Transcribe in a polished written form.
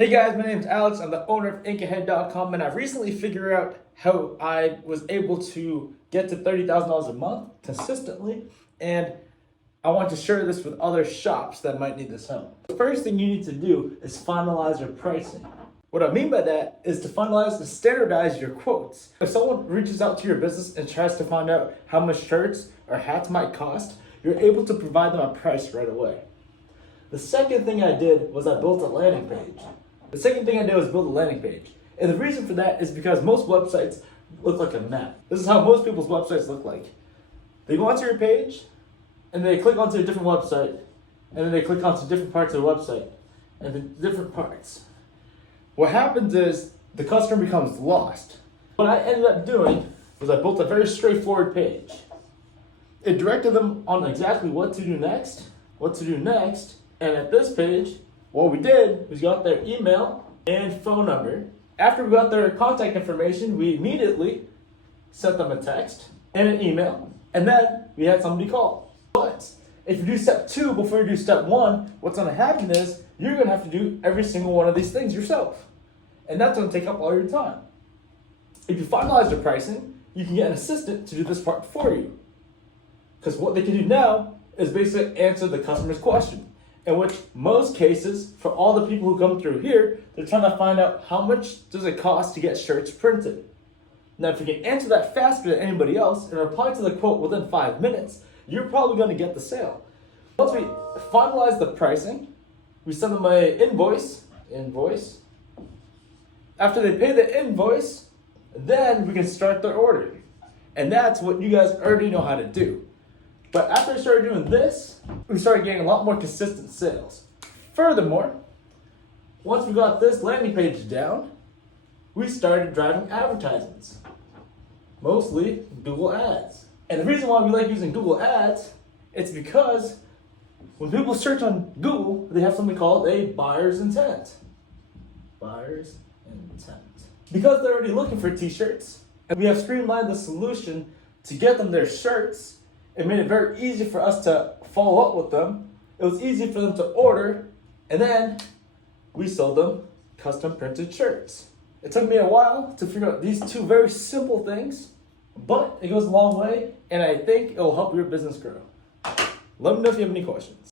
Hey guys, my name is Alex. I'm the owner of inkahead.com, and I recently figured out how I was able to get to $30,000 a month consistently, and I want to share this with other shops that might need this help. The first thing you need to do is finalize your pricing. What I mean by that is to finalize and standardize your quotes. If someone reaches out to your business and tries to find out how much shirts or hats might cost, you're able to provide them a price right away. The second thing I did was I built a landing page. And the reason for that is because most websites look like a map. This is how most people's websites look like. They go onto your page, and they click onto a different website, and then they click onto different parts of the website, and then different parts. What happens is the customer becomes lost. What I ended up doing was I built a very straightforward page. It directed them on exactly what to do next, and at this page, what we did was got their email and phone number. After we got their contact information, we immediately sent them a text and an email, and then we had somebody call. But if you do step 2 before you do step 1, what's going to happen is you're going to have to do every single one of these things yourself. And that's going to take up all your time. If you finalize your pricing, you can get an assistant to do this part for you. Because what they can do now is basically answer the customer's question. In which most cases, for all the people who come through here, they're trying to find out how much does it cost to get shirts printed. Now, if you can answer that faster than anybody else and reply to the quote within 5 minutes, you're probably going to get the sale. Once we finalize the pricing, we send them an invoice. After they pay the invoice, then we can start their order. And that's what you guys already know how to do. But after I started doing this, we started getting a lot more consistent sales. Furthermore, once we got this landing page down, we started driving advertisements. Mostly Google Ads. And the reason why we like using Google Ads, it's because when people search on Google, they have something called a buyer's intent. Buyer's intent. Because they're already looking for t-shirts, and we have streamlined the solution to get them their shirts. It made it very easy for us to follow up with them. It was easy for them to order, and then we sold them custom printed shirts. It took me a while to figure out these 2 very simple things, but it goes a long way, and I think it will help your business grow. Let me know if you have any questions.